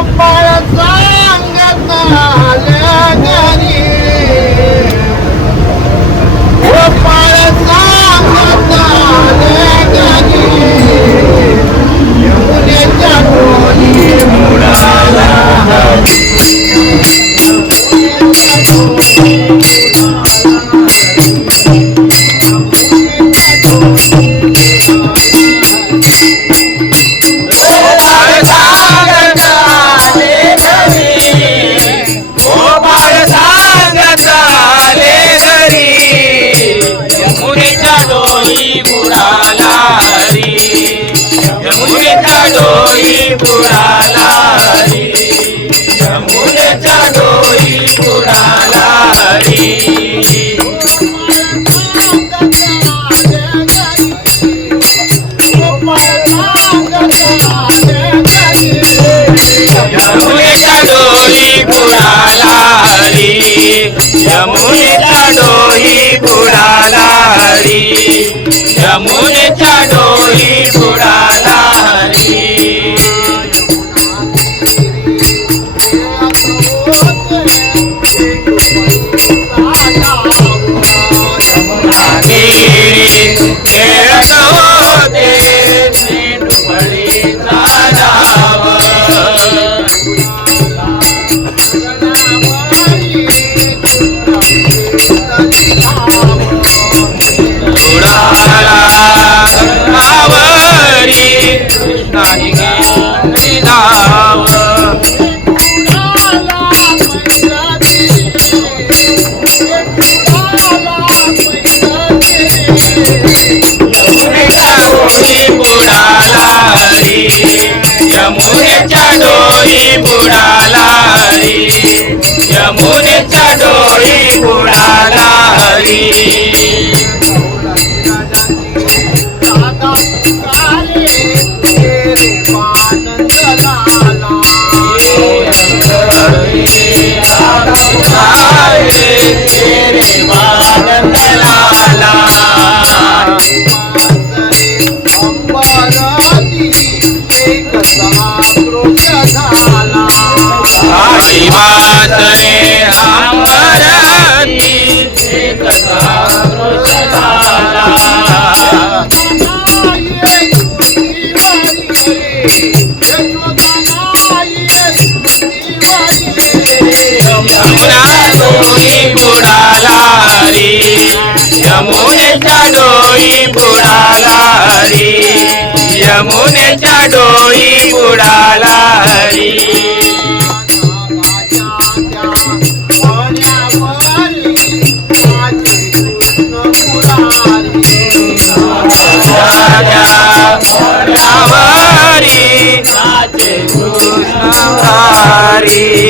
of my anxiety. Madhura لالا مرنا ماري چورا Bonita. चढ़ो पुरालारी यमुन चडोई पुराल वारी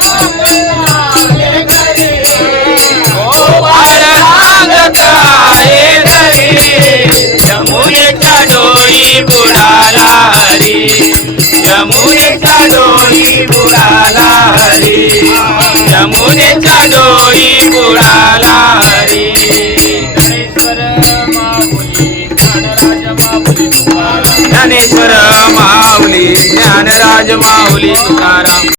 माहौली ध्यान राज माहौली तुकार